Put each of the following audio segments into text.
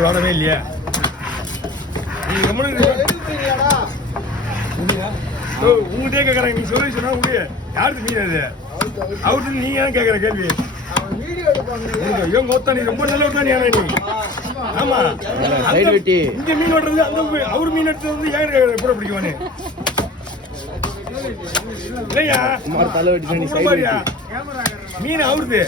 வாடவே இல்லையா உங்கள்கிட்டே கேட்கறாங்க. நீ சொல்லி சொன்னா உங்களுக்கு யாருக்கு மீன் அது அவருக்கு நீங்க ஏன் கேட்கற கேள்வி? நீ ரொம்ப நல்ல நீ ஆமா இங்க மீன் வெட்டுறது அந்த அவரு மீன் எடுத்து வந்து ஏன் எப்படி பிடிக்குவானு இல்லையா மீன் அவருது.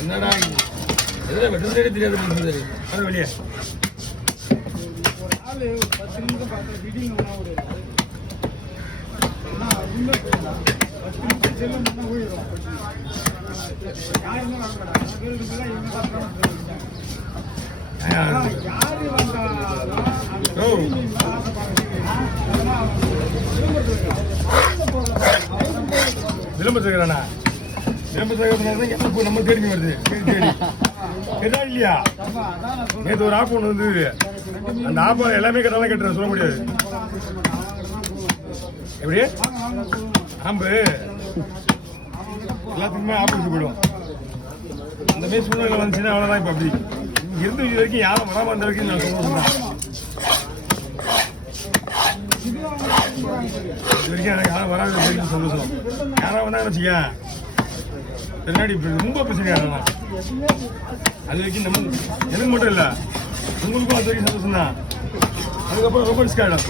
என்னடா வெட்டுறதே தெரியாது வெளியே விளம்பரத்துக்குறானா விளம்பரத்துக்கு நம்ம தேடி வருது கேட்டா இல்லையா? நேற்று ஒரு ஆப் ஒன்று வந்து அந்த ஆப்பை எல்லாமே கேட்டாலும் கேட்டுற சொல்ல முடியாது. எப்படி ஆம்பு எல்லாத்துக்குமே ஆப்போசிட் போயிடும். அந்த மாதிரி சூழ்நிலை வந்துச்சுன்னா அவ்வளோதான். இப்போ அப்படி இருந்து இது வரைக்கும் யாரும் வராமல் இருந்த வரைக்கும் நான் சொல்லுவேன் தான். இது வரைக்கும் எனக்கு யாரும் வராது வரைக்கும் சந்தோஷம். யாராவது வந்தாங்கன்னு வச்சுக்க பின்னாடி ரொம்ப பிரச்சனையாக அது வரைக்கும் நம்ம எனக்கு மட்டும் இல்லை உங்களுக்கும் அது வரைக்கும் சந்தோஷம் தான். அதுக்கப்புறம் ரொம்ப ரிஸ்க் ஆகிடும்.